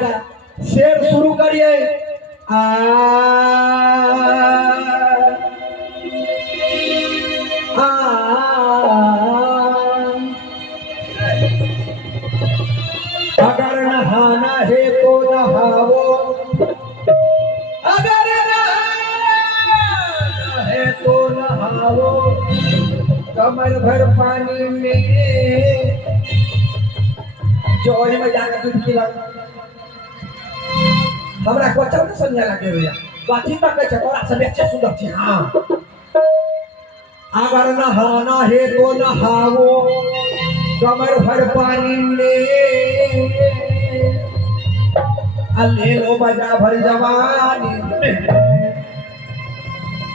जाएगा। शेर शुरू करिए। आ अगर नहाना है तो नहाओ, अगर नहाना है तो नहाओ, कमर भर पानी में जोड़ी में जाकर डुबकी लगा। हमरा क्वेश्चन नहीं समझ लगे भैया, बाकी तक के चकोरा सब अच्छे सुंदर छी। हाँ, अगर नहाना है तो नहाओ, कमर भर पानी में ले लो मजा भर जवानी में।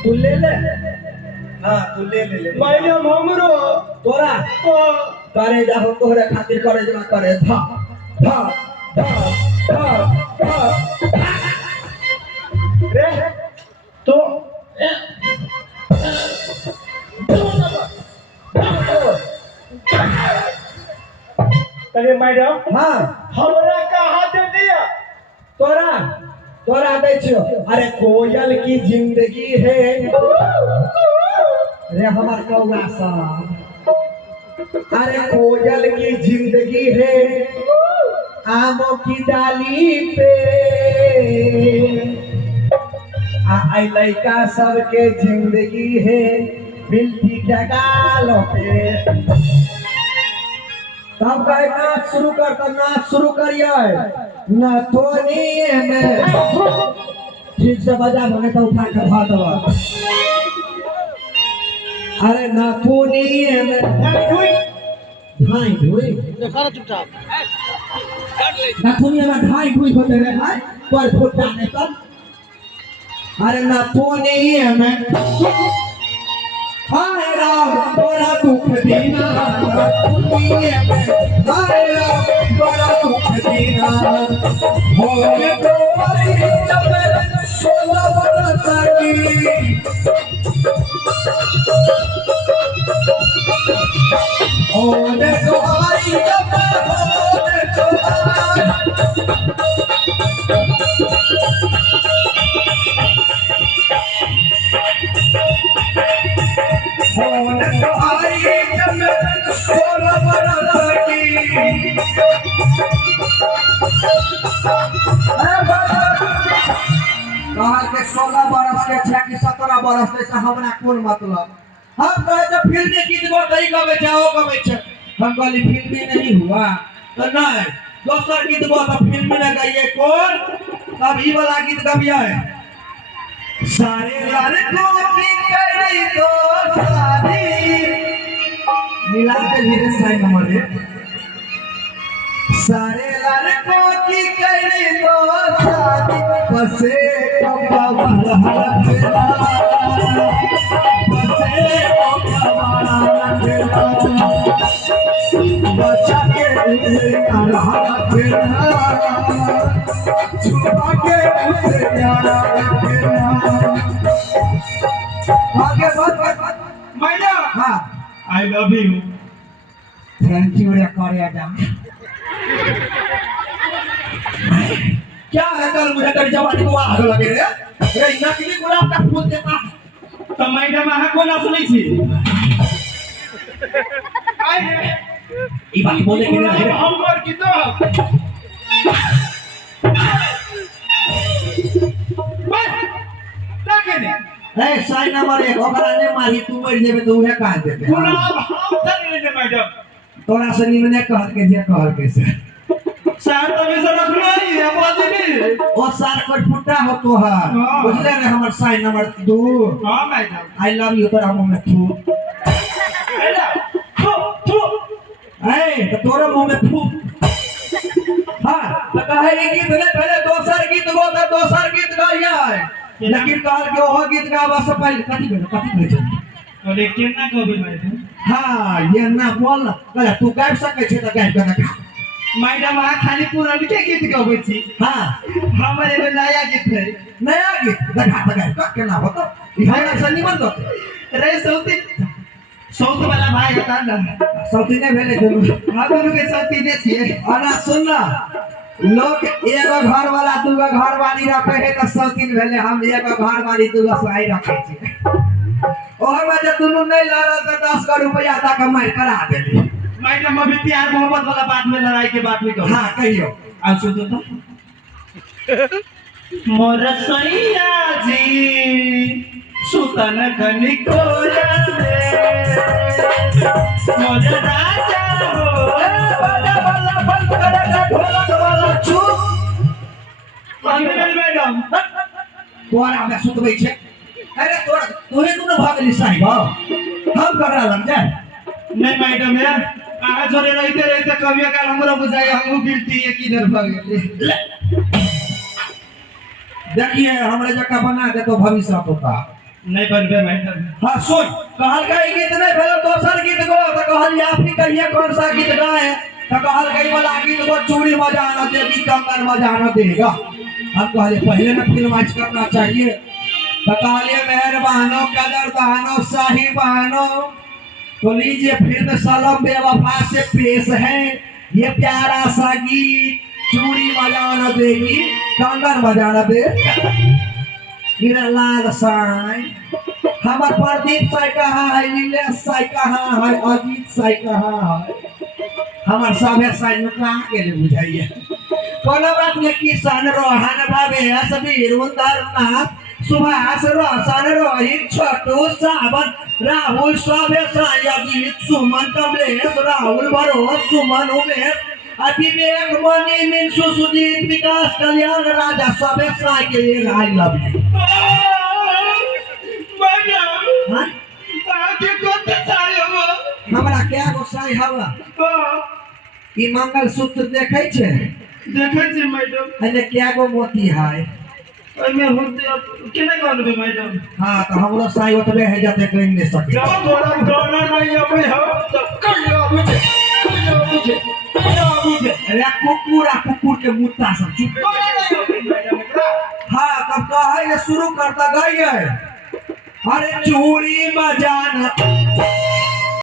तू ले ले। हाँ तू ले ले। मैडम हमरो तोरा करे जा, हम तोहरे खातिर करे जमा करे। धा धा धा धा धा रे तो अरे मैडम हाँ हमरा कहाँ दे दिया? तोरा तोरा दे छियो। अरे कोयल की जिंदगी है रे हमार कौआ सा। अरे कोयल की जिंदगी है आमों की डाली पे, आई लड़का सबके जिंदगी है मिलती जगालों पे। तब का नाच शुरू कर, तब नाच शुरू करिए। न तो नहीं में ठीक से बजा, मैंने तो उठा के धो दवा। अरे न तो नहीं में ढाई ढुई देखा चुपचाप नथुनिया में ढाई ढुई होते रहे हैं पर फुट जाने तक। अरे न तो नहीं में हाय राम बड़ा दुख दीना, हाय राम बड़ा दुख दीना। होने तो आई जब 16 बरस की, होने तो आई जब, होने तो आई होने तो आई जब 16 बरस की। कहा के 16 बरस के छे कि 17 बरस के से हमरा कोन मतलब। हम कहे तो फिल्मी गीत गई गवे जाओ गवे छे, हम कहली फिल्मी नहीं हुआ तो नहीं दोसर गीत गो तो फिल्मी में गइए कौन। तब ई वाला गीत गबिए। सारे लड़कों की करी तो शादी, मिला के धीरे साइन नंबर है। सारे लड़कों की करी तो शादी, बसे कपड़ा वाला खेला, बसे कपड़ा वाला खेला, बचा के उसे यारा खेला, छुपा के उसे यारा खेला। आगे बात मैडम हाँ I love you. Thank you रे करे जा। क्या है कल मुझे तेरी जवानी को आग लगे रे। रे नकली गुलाब का फूल देता तो मैडम अहाँ को ना सुनै छी? आई ई बात बोले के रे। हमर की तो ताके ने ए साइन नंबर 1 ओकरा ने मारी तू मर जेबे तो उहे काट देबे। गुलाब हम चले ने मैडम। तोरा से निमने कह के जे कह के से सार तो वैसे रखना ही है बाजी नहीं। ओ सार कोई फुटा हो तो है हाँ। बुझले रे हमर साइन नंबर 2। हां मैडम आई लव यू तोरा मुंह में थू। एला थू थू ए तो तोरा मुंह में थू। हां तो कहे ई गीत ने पहले दोसर गीत गो तो दोसर गीत गाइया है, लेकिन कहल के ओहो गीत गावा से पहले कथि भेल अरे केना कहबे मैडम? हाँ ये ना बोल ना तू गाबि सकै छै त गाबि के देखा। मैडम आ खाली पुरान के गीत गबै छी। हाँ हमर एगो नया गीत है। नया गीत देखा देखा केना होतो ई हमरा से निमन गो रे सौती सौत वाला भाई बता ना। सौती ने भेले दुनु हां दुनु के सौती ने छिए। अना सुन ना लोग एगो घर वाला दूगो घर वाली रखे है तो सब दिन भेले हम एगो घर वाली दूगो साई रखे छी ओहर में जब दुनू नहीं लड़ल तो 10 गो रुपया तक कमाई करा देली। मैडम अभी प्यार मोहब्बत वाला बात में लड़ाई के बात नहीं करो। हाँ कहियो अब सुनो तो मोर सैया जी सुतन कनी को मोर राजा हो वाला वाला बंद करेगा ढोलक वाला चुप अंदर मैडम तोरा में सुतबै छे। अरे तोरा तोहे दुनू भागली साहिब हम ककरा लग जाए। नहीं मैडम यार आगे जोरे रहते रहते कभी का हमरा बुझाई हम गिरती है किधर भाग गए। देखिए हमरे जगह बना दे तो भविष्य होता नहीं बनबे मैडम। हाँ सुन कहल का गीत नहीं भेलो दोसर गीत गो तो कहल आप ही कहिए कौन सा गीत गाए तो कहल गई वाला गीत गो चूड़ी मजा न देगी कंगन मजा न देगा। हम कहले पहले ना फिल्माइज करना चाहिए तो कहलिए मेहरबानो कदरदानो साहिबानो तो लीजिए फिल्म सलम बेवफा से पेश है ये प्यारा सा गीत चूड़ी मजा न देगी कंगन मजा न दे। मेरा लाल साई हमार प्रदीप साई कहाँ है नीलेश साई कहाँ है अजीत साई कहाँ है हमार सभे साई में कहाँ के लिए बुझाइए कोनो बात नहीं। किसान रोहन भावेश वीर उदरनाथ सुभाष रोशन रोहित छोटू सावन राहुल सभे साई अजीत सुमन कमलेश राहुल भरोस सुमन उमेश विवेक मणि मिंसू सुजीत विकास कल्याण राजा सभे साई के लिए आई लव यू। मैडम हाँ? आगे कौन साई हो हमरा क्या गो साई हवा ई मंगल सूत्र देखे छे देखे छी मैडम अने क्या गो मोती है ओमे होते केना करबे मैडम। हाँ तो हमरो साई ओतबे है जाते कहीं नहीं सके। जब थोड़ा गाना नहीं आवे हो तो कहियो बुझे अरे कुकुर के मुत्ता सब चुप। गाना नहीं आवे मैडम एकरा। हाँ तब कहे शुरू करता गई है अरे चूड़ी बजाना